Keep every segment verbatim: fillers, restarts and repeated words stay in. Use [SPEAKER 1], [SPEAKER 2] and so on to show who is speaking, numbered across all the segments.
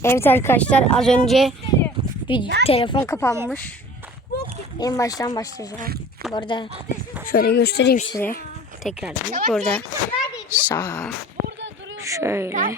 [SPEAKER 1] Evet arkadaşlar, az önce bir telefon kapanmış. En baştan başlayacağım. Bu arada şöyle göstereyim size tekrardan. Burada sağ şöyle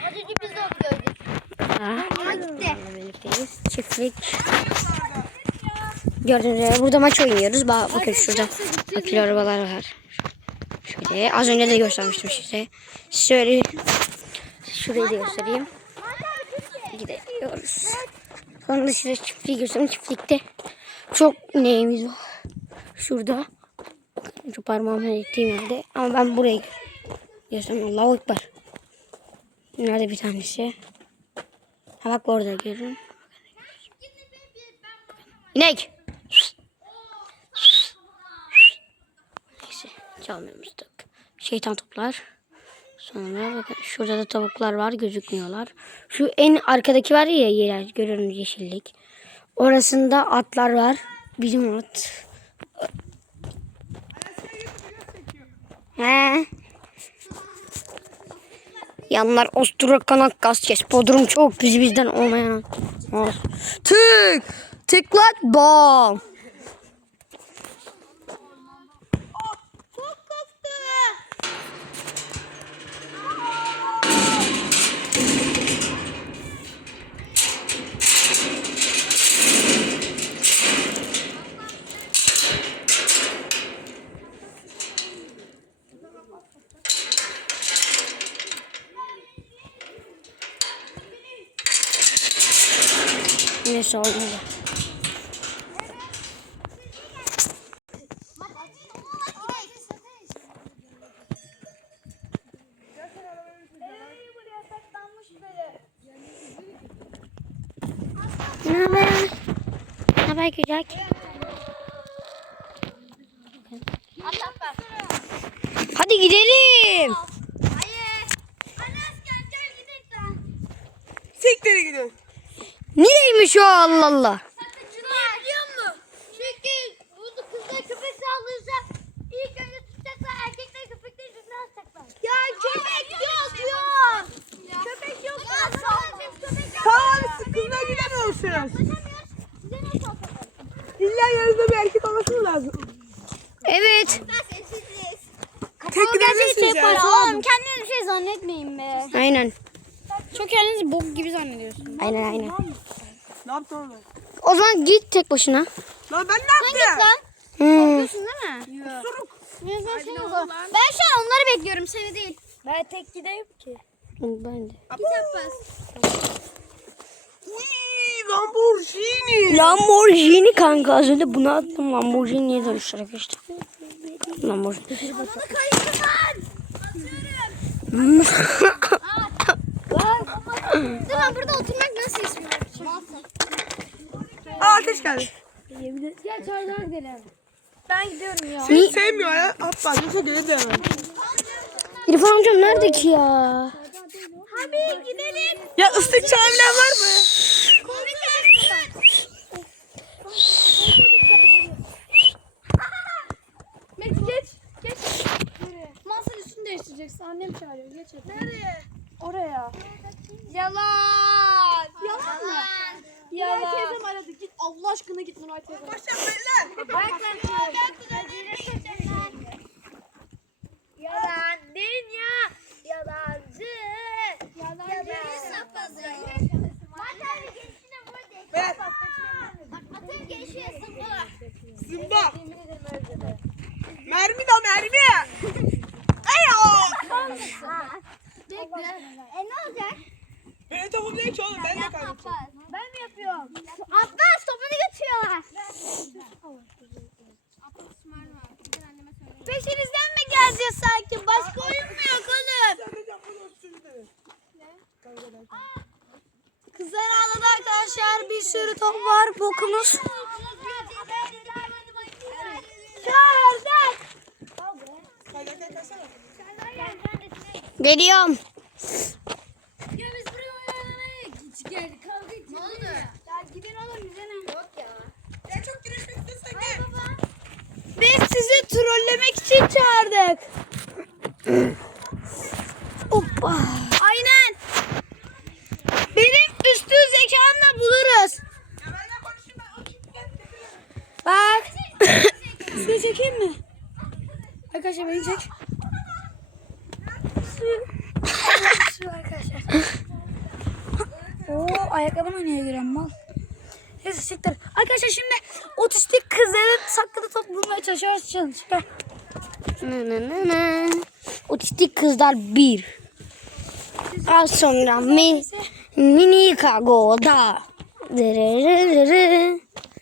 [SPEAKER 1] birlikteyiz. Çiftlik. Gördüğünüz gibi burada maç oynuyoruz. Bak, bakın şurada akülü arabalar var. Şöyle az önce de göstermiştim size. Şöyle şurayı da göstereyim. Gidiyoruz. Sonra dışarı çiftliği göstereyim. Çiftlikte çok neyimiz var. Şurada. Şu parmağımla ettiğim yerde. Ama ben burayı göstereyim. Allahu Ekber. Nerede bir tanesi? Ha bak orada görün. İnek. Neyse. Çalmıyormuştuk. Şeytan toplar. Sonra bakın şurada da tavuklar var, gözükmüyorlar. Şu en arkadaki var ya, yer görüyorsunuz, yeşillik. Orasında atlar var. Bizim at. He. Yanlar Ostura Kanak Gazkes. Bodrum çok bizi bizden olmayan. Tık. Tıklat bom. Neyse olmadı. Ne haber? Ne haber güzel? Hadi gidelim.
[SPEAKER 2] Siktir gidin.
[SPEAKER 1] Neymiş o, Allah Allah.
[SPEAKER 3] Niye biliyor musun? Çünkü burada kızlar köpek sağlıyorsa ilk önce tutacaklar, erkekler köpekleri yüzüne atacaklar. Ya köpek yok yok. Köpek yok.
[SPEAKER 2] Tamam, kızlar gidemiyorsunuz. İlla yanınızda bir erkek olması mı lazım?
[SPEAKER 1] Evet.
[SPEAKER 2] Tek gidemezsiniz ya.
[SPEAKER 3] Oğlum kendini bir şey zannetmeyin be.
[SPEAKER 1] Aynen.
[SPEAKER 3] Çok kendinizi bok gibi zannediyorsun.
[SPEAKER 1] Aynen aynen.
[SPEAKER 2] Ne yaptın oğlum?
[SPEAKER 1] O zaman git tek başına.
[SPEAKER 2] Lan ben ne yaptım?
[SPEAKER 3] Lan
[SPEAKER 1] Hmm.
[SPEAKER 3] korkuyorsun değil mi?
[SPEAKER 2] Suruk.
[SPEAKER 3] Ben şu an onları bekliyorum, seni değil.
[SPEAKER 4] Ben tek gideyim ki.
[SPEAKER 1] Ben de.
[SPEAKER 2] Uy, Lamborghini.
[SPEAKER 1] Lamborghini kanka, az önce bunu attım. Lamborghini'ye dönüştü arkadaşlar. Lamborghini.
[SPEAKER 3] Dur lan, burada oturmak nasıl istiyor?
[SPEAKER 2] Aa, ateş geldi.
[SPEAKER 3] Gel çaylar gidelim. Ben gidiyorum ya.
[SPEAKER 2] Seni sevmiyor ya. Hatta yoksa gelir de hemen.
[SPEAKER 1] İrfan amcam nerede ki ya?
[SPEAKER 3] Abi gidelim.
[SPEAKER 2] Ya ıslık çalabilen var mı?
[SPEAKER 3] Metin geç. Geç. Masanın üstünü değiştireceksin. Annem çağırıyor. Geç hadi. Nereye? Oraya. Yalan. Yalan mı? Yalan. Nuray teyzem aradı. Git Allah aşkına git Nuray teyzem.
[SPEAKER 2] Başla beyler.
[SPEAKER 3] Bak lan. Yalan dünya. Yalancı. Yalancı. Sapazı. Mater gelişine burada.
[SPEAKER 2] Beyler.
[SPEAKER 3] Bak Mater gelişine zımbala.
[SPEAKER 2] Zımba. Mermi da mermi. Eyo.
[SPEAKER 3] Bekle. E ne olacak?
[SPEAKER 2] Benim topum değil ki oğlum. Ben de kaybedeceğim.
[SPEAKER 3] Ben mi yapıyorum? Abbas topunu götürüyorlar. Peşinizden mi geleceğiz sanki? Başka oyun mu yok oğlum?
[SPEAKER 1] Kızlar ağladı arkadaşlar. Bir sürü top var. Bokumuz.
[SPEAKER 3] Çağırdık.
[SPEAKER 2] Kaydaktan kaçsana.
[SPEAKER 1] Geliyorum.
[SPEAKER 3] Ya biz buraya oynamaya hiç geldik. Kavga ettik. Ne oldu? Ya gidin oğlum bize ne? Yok ya.
[SPEAKER 2] Ya çok girişmek istiyorsan gel.
[SPEAKER 3] Baba.
[SPEAKER 1] Biz sizi trollemek için çağırdık. Hoppa.
[SPEAKER 3] Aynen.
[SPEAKER 1] Benim üst düzey
[SPEAKER 3] Oo ayakkabını neye gören mal. Neyse siktir. Arkadaşlar şimdi otistik kızların saklı top bulmaya çalışıyoruz. Çalışıyor.
[SPEAKER 1] Nı nı nı nı. Otistik kızlar bir. Az sonra mi, mini kagoda. Dırırırırı.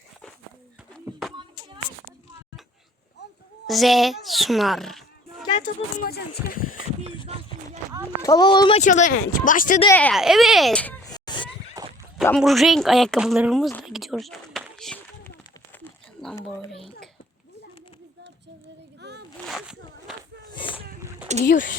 [SPEAKER 1] Z sunar.
[SPEAKER 3] Gel topu bulmaya çalışıyor.
[SPEAKER 1] Baba olma challenge başladı. Evet. Lan bu renk ayakkabılarımızla gidiyoruz. Lan bu renk. Gidiyoruz.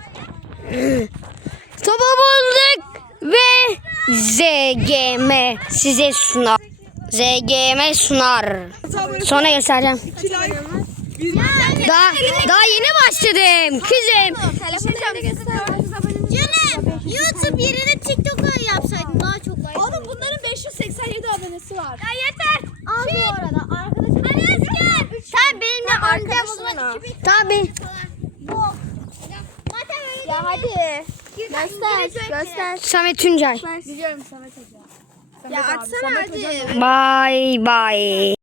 [SPEAKER 1] Topu bulduk ve Z G M size sunar. Z G M sunar. Sonra göstereceğim. Daha, daha yeni başladım kızım.
[SPEAKER 3] Canım YouTube yerine TikTok'a yapsaydın daha çok like.
[SPEAKER 2] Oğlum bunların beş yüz seksen yedi abonesi var.
[SPEAKER 3] Ya yeter. Al bu arada arkadaşım. Hani asker. Sen benim de amcam o zaman iki bin
[SPEAKER 1] Tabii.
[SPEAKER 3] Bu. Ya hadi. Göster. Göster.
[SPEAKER 1] Samet Tuncay.
[SPEAKER 3] Biliyorum sana çocuğa. Ya açsana hadi.
[SPEAKER 1] Bye bye.